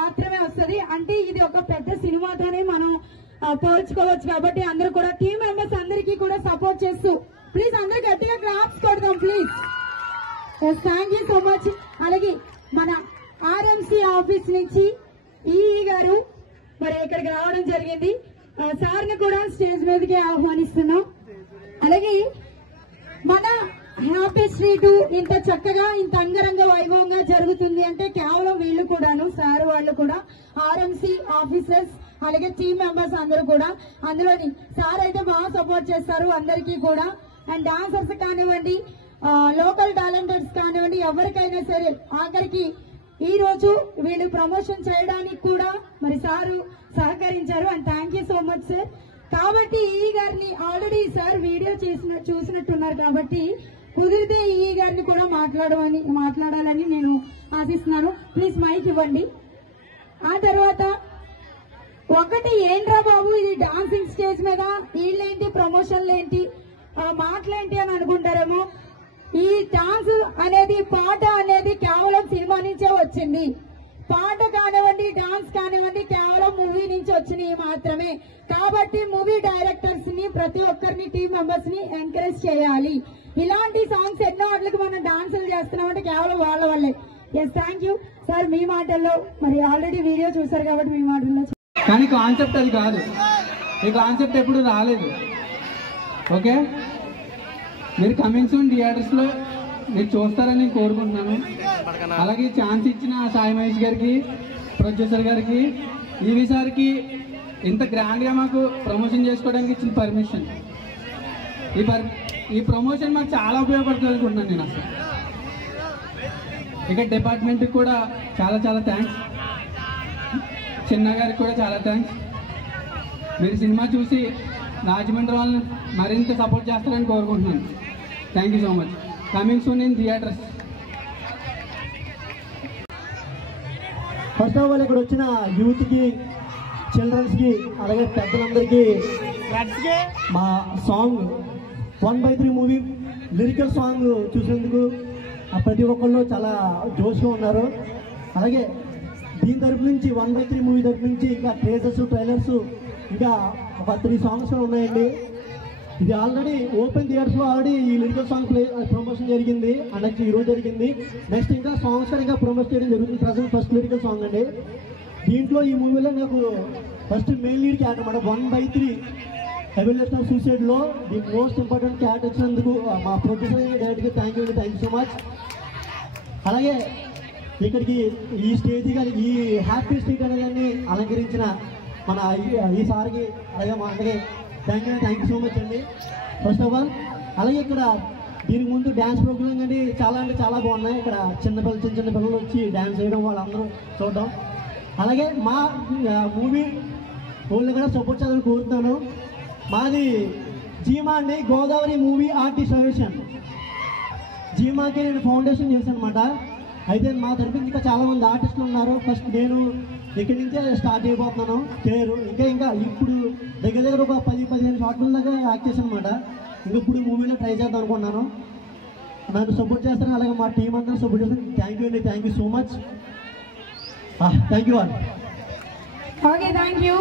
మాత్రమే వస్తుంది. అంటే ఇది ఒక పెద్ద సినిమాతోనే మనం పోల్చుకోవచ్చు. కాబట్టి అందరూ కూడా టీమ్ మెంబర్స్ అందరికీ కూడా సపోర్ట్ చేస్తూ ప్లీజ్ అందరూ గట్టిగా క్లాప్స్ కొడదాం please. Thank you so much. అలాగే మన ఆర్ఎంసీ ఆఫీస్ నుంచి ఈఈ గారు మరి ఇక్కడికి రావడం జరిగింది. సార్ని కూడా స్టేజ్ మీదకి ఆహ్వానిస్తున్నాం. అలాగే మన హ్యాపీ స్ట్రీట్ ఇంత చక్కగా ఇంత అంగరంగ వైభవంగా జరుగుతుంది అంటే కేవలం వీళ్ళు కూడాను, సార్ వాళ్ళు కూడా, ఆర్ఎంసీ ఆఫీసర్స్ అలాగే టీమ్ మెంబర్స్ అందరూ కూడా. అందులోని సార్ అయితే బాగా సపోర్ట్ చేస్తారు అందరికీ కూడా. అండ్ డాన్సర్స్ కానివ్వండి, లోకల్ టాలెంటర్స్ కానివ్వండి, ఎవరికైనా సరే ఆఖరికి ఈ రోజు వీళ్ళు ప్రమోషన్ చేయడానికి కూడా మరి సారు సహకరించారు. And thank you so much sir. కాబట్టి ఈ గారిని ఆల్రెడీ సార్ వీడియో చూసినట్టున్నారు కాబట్టి కుదిరితే ఈ గారిని కూడా మాట్లాడాలని నేను ఆశిస్తున్నాను. ప్లీజ్ మైక్ ఇవ్వండి. ఆ తర్వాత ఒకటి ఏంట్రా బాబు ఇది డాన్సింగ్ స్టేజ్ మీద వీళ్ళేంటి ప్రమోషన్లు ఏంటి మాటలేంటి అని అనుకుంటారేమో. ఈ డాన్స్ అనేది పాట అనేది కేవలం సినిమా నుంచే వచ్చింది. పాట కానివ్వండి డాన్స్ కానివ్వండి కేవలం మూవీ నుంచి వచ్చినవి మాత్రమే. కాబట్టి మూవీ డైరెక్టర్స్ ని ప్రతి ఒక్కరిని టీమ్ మెంబర్స్ ని ఎంకరేజ్ చేయాలి. ఇలాంటి సాంగ్స్ ఎన్నో వాటికి మనం డాన్సులు చేస్తున్నామంటే కేవలం వాళ్ళ వల్లే. Yes thank you sir. మీ మాటల్లో మరి ఆల్రెడీ వీడియో చూసారు కాబట్టి మీ మాటల్లో. కానీ కాన్సెప్ట్ అది కాదు. ఈ కాన్సెప్ట్ ఎప్పుడు రాలేదు. ఓకే, మీరు కమింగ్ సూన్ థియేటర్స్ లో మీరు చూస్తారని నేను కోరుకుంటున్నాను. అలాగే ఛాన్స్ ఇచ్చిన సాయి మహేష్ గారికి, ప్రొడ్యూసర్ గారికి, ఈవీ సార్కి ఇంత గ్రాండ్ గా మాకు ప్రమోషన్ చేసుకోవడానికి ఇచ్చిన పర్మిషన్, ఈ ప్రమోషన్ మాకు చాలా ఉపయోగపడుతుంది అనుకుంటున్నాను నేను. అసలు ఇక డిపార్ట్మెంట్ కి కూడా చాలా చాలా థ్యాంక్స్. చిన్న గారికి కూడా చాలా థ్యాంక్స్. మీరు సినిమా చూసి రాజమండ్రి వాళ్ళని మరింత సపోర్ట్ చేస్తారని కోరుకుంటున్నాను. Thank you so much. Coming soon in theatres. First of all ఇక్కడ వచ్చిన యూత్కి, చిల్డ్రన్స్కి అలాగే పెద్దలందరికీ మా సాంగ్ 1/3 మూవీ లిరికల్ సాంగ్ చూసేందుకు ప్రతి ఒక్కళ్ళు చాలా జోష్గా ఉన్నారు. అలాగే దీని తరపు నుంచి 1/3 మూవీ తరపు నుంచి ఇంకా ట్రేజర్స్, ట్రైలర్స్ ఇంకా ఒక 3 సాంగ్స్ ఉన్నాయండి. ఇది ఆల్రెడీ ఓపెన్ థియేటర్స్లో ఆల్రెడీ ఈ లిరికల్ సాంగ్ ప్రమోషన్ జరిగింది. నెక్స్ట్ ఈరోజు జరిగింది. నెక్స్ట్ ఇంకా సాంగ్స్ ఇంకా ప్రమోట్ చేయడం జరుగుతుంది. ప్రజెంట్ ఫస్ట్ లిరికల్ సాంగ్ అండి. దీంట్లో ఈ మూవీలో నాకు ఫస్ట్ మెయిన్ లీడ్ క్యారెక్టర్ అన్నమాట 1/3 ఎవాల్యుయేషన్ ఆఫ్ సూసైడ్లో ది మోస్ట్ ఇంపార్టెంట్ క్యారెక్టర్ వచ్చినందుకు మా ప్రొడ్యూసర్ డైరెక్ట్గా థ్యాంక్ యూ సో మచ్. అలాగే ఇక్కడికి ఈ స్టేజ్ కానీ ఈ హ్యాపీ స్ట్రీట్ అనేదాన్ని అలంకరించిన మన ఈ సార్కి అలాగే మా అందరికి థ్యాంక్ యూ సో మచ్ అండి ఫస్ట్ ఆఫ్ ఆల్. అలాగే ఇక్కడ దీనికి ముందు డ్యాన్స్ ప్రోగ్రామ్ కానీ చాలా అంటే చాలా బాగున్నాయి. ఇక్కడ చిన్న పిల్లలు వచ్చి డ్యాన్స్ చేయడం, వాళ్ళందరూ చూడడం. అలాగే మా మూవీ వాళ్ళు కూడా సపోర్ట్ చేయాలని కోరుతున్నాను. మాది జీమా అండి, గోదావరి మూవీ ఆర్టిస్ట్ అసోసియేషన్. జీమాకి నేను ఫౌండేషన్ చేశాను అనమాట. అయితే మా తరఫున ఇంకా చాలామంది ఆర్టిస్టులు ఉన్నారు. ఫస్ట్ నేను ఇక్కడి నుంచే స్టార్ట్ అయిపోతున్నాను కెరీర్. ఇంకా ఇప్పుడు దగ్గర ఒక 10-15 షార్ట్ల దాకా యాక్ట్ చేశాను అనమాట. ఇప్పుడు మూవీలో ట్రై చేద్దాం అనుకున్నాను. నన్ను సపోర్ట్ చేస్తాను. అలాగే మా టీం అందరూ సపోర్ట్ చేస్తాను. థ్యాంక్ యూ అండి. Thank you so much. Thank you all. Okay thank you.